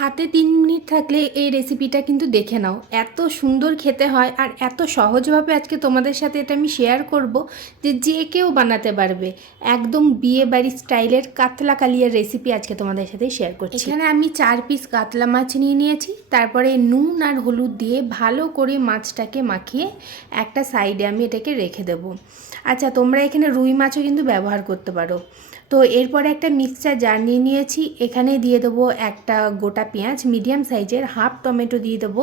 হাতে 3 মিনিট থাকলে এই রেসিপিটা কিন্তু দেখে নাও, এত সুন্দর খেতে হয় আর এত সহজভাবে আজকে তোমাদের সাথে এটা আমি শেয়ার করব যে যে কেউ বানাতে পারবে। একদম বিয়ে বাড়ি স্টাইলের কাতলা কালিয়ার রেসিপি আজকে তোমাদের সাথে শেয়ার করছি। এখানে আমি 4 পিস কাতলা মাছ নিয়ে নিয়েছি। তারপরে নুন আর হলুদ দিয়ে ভালো করে মাছটাকে মাখিয়ে একটা সাইডে আমি এটাকে রেখে দেবো। আচ্ছা, তোমরা এখানে রুই মাছও কিন্তু ব্যবহার করতে পারো। তো এরপরে একটা মিক্সচার জার নিয়ে নিয়েছি। এখানে দিয়ে দেবো একটা গোটা পেঁয়াজ মিডিয়াম সাইজের, হাফ টমেটো দিয়ে দেবো,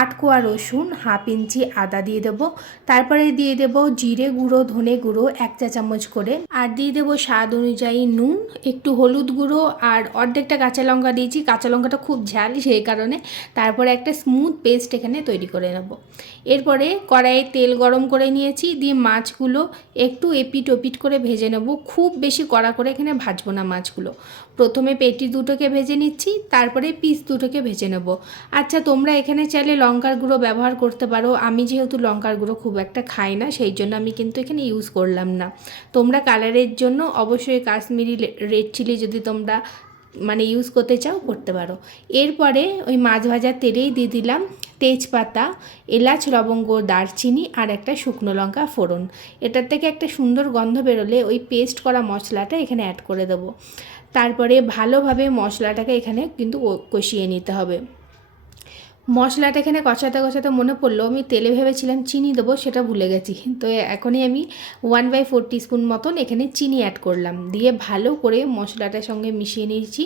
8 কোয়া রসুন, হাফ ইঞ্চি আদা দিয়ে দেবো। তারপরে দিয়ে দেবো জিরে গুঁড়ো, ধনে গুঁড়ো 1 চা চামচ করে, আর দিয়ে দেবো স্বাদ অনুযায়ী নুন, একটু হলুদ গুঁড়ো, আর অর্ধেকটা কাঁচা লঙ্কা দিয়েছি। কাঁচা লঙ্কাটা খুব ঝাল সেই কারণে। তারপরে একটা স্মুথ পেস্ট এখানে তৈরি করে নেব। এরপরে কড়াইয়ে তেল গরম করে নিয়েছি, দিয়ে মাছগুলো একটু এপিট ওপিট করে ভেজে নেব। খুব বেশি কড়া করে এখানে ভাজবো না মাছগুলো। প্রথমে পেটি দুটোকে ভেজে নিচ্ছি, তারপরে পিস দুটোকে ভেজে নেব। আচ্ছা, তোমরা এখানে চাইলে লঙ্কার গুঁড়ো ব্যবহার করতে পারো। আমি যেহেতু লঙ্কার গুঁড়ো খুব একটা খাই না, সেই জন্য আমি কিন্তু এখানে ইউজ করলাম না। তোমরা কালারের জন্য অবশ্যই কাশ্মীরি রেড চিলি যদি তোমরা ইউজ করতে চাও করতে পারো। এরপরে ওই মাছ ভাজার তেলেই দিয়ে দিলাম তেজপাতা, এলাচ, লবঙ্গ, দারচিনি আর একটা শুকনো লঙ্কা ফোড়ন। এটার থেকে একটা সুন্দর গন্ধ বেরোলে ওই পেস্ট করা মশলাটা এখানে অ্যাড করে দেবো। তারপরে ভালোভাবে মশলাটাকে এখানে কিন্তু কষিয়ে নিতে হবে। মশলাটা এখানে কষাতে কষাতে মনে পড়লো আমি তেলে ভেবেছিলাম চিনি দেবো, সেটা ভুলে গেছি। তো এখনই আমি 1/4 টিস্পুন মতন এখানে চিনি অ্যাড করলাম, দিয়ে ভালো করে মশলাটার সঙ্গে মিশিয়ে নিয়েছি।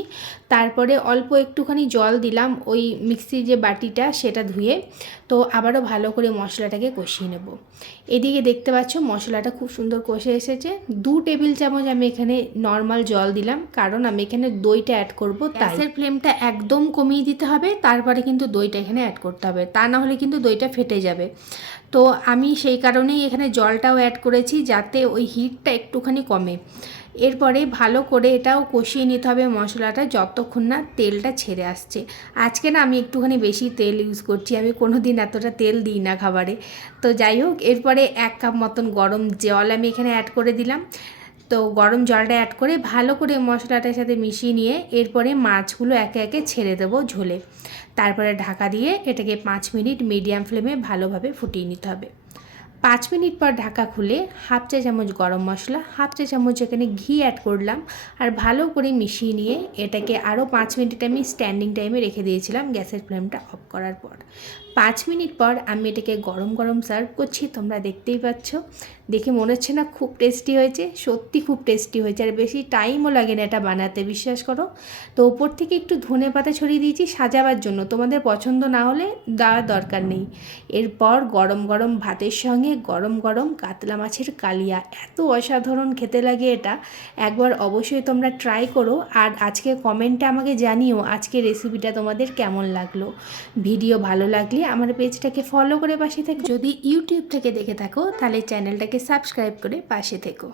তারপরে অল্প একটুখানি জল দিলাম ওই মিক্সির যে বাটিটা সেটা ধুয়ে। তো আবারও ভালো করে মশলাটাকে কষিয়ে নেব। এদিকে দেখতে পাচ্ছ মশলাটা খুব সুন্দর কষে এসেছে। 2 টেবিল চামচ আমি এখানে নর্মাল জল দিলাম, কারণ আমি এখানে দইটা অ্যাড করব। গ্যাসের ফ্লেমটা একদম কমিয়ে দিতে হবে, তারপরে কিন্তু দইটা এখানে অ্যাড করতে হবে, তা না হলে কিন্তু দইটা ফেটে যাবে। তো আমি সেই কারণেই এখানে জলটাও অ্যাড করেছি, যাতে ওই হিটটা একটুখানি কমে। এরপরে ভালো করে এটাও কষিয়ে নিতে হবে মশলাটা, যতক্ষণ না তেলটা ছেড়ে আসছে। আজকে না আমি একটুখানি বেশি তেল ইউজ করছি, আমি কোনো দিন এতটা তেল দিই না খাবারে। তো যাই হোক, এরপরে 1 কাপ মতন গরম জল আমি এখানে অ্যাড করে দিলাম। তো গরম জলটা অ্যাড করে ভালো করে মশলাটার সাথে মিশিয়ে নিয়ে এরপরে মাছগুলো একে একে ছেড়ে দেবো ঝোলে। তারপরে ঢাকা দিয়ে এটাকে 5 মিনিট মিডিয়াম ফ্লেমে ভালোভাবে ফুটিয়ে নিতে হবে। 5 মিনিট পর ঢাকা খুলে হাফ চা চামচ গরম মশলা, হাফ চা চামচ এখানে ঘি অ্যাড করলাম, আর ভালো করে মিশিয়ে নিয়ে এটাকে আরও 5 মিনিট আমি স্ট্যান্ডিং টাইমে রেখে দিয়েছিলাম গ্যাসের ফ্লেমটা অফ করার পর। 5 মিনিট পর আমি এটাকে গরম গরম সার্ভ করছি। তোমরা দেখতেই পাচ্ছ, দেখে মনে হচ্ছে না খুব টেস্টি হয়েছে? সত্যি খুব টেস্টি হয়েছে, আর বেশি টাইমও লাগে না এটা বানাতে, বিশ্বাস করো। তো ওপর থেকে একটু ধনে পাতা ছড়িয়ে দিয়েছি সাজাবার জন্য, তোমাদের পছন্দ না হলে দেওয়ার দরকার নেই। এরপর গরম গরম ভাতের সঙ্গে গরম গরম কাতলা মাছের কালিয়া, এত অসাধারণ খেতে লাগে এটা। একবার অবশ্যই তোমরা ট্রাই করো, আর আজকে কমেন্টে আমাকে জানিও আজকে রেসিপিটা তোমাদের কেমন লাগলো। ভিডিও ভালো লাগলে আমার পেজটাকে ফলো করে পাশে থেকো। যদি ইউটিউব থেকে দেখে থাকো তাহলে চ্যানেলটাকে সাবস্ক্রাইব করে পাশে থেকো।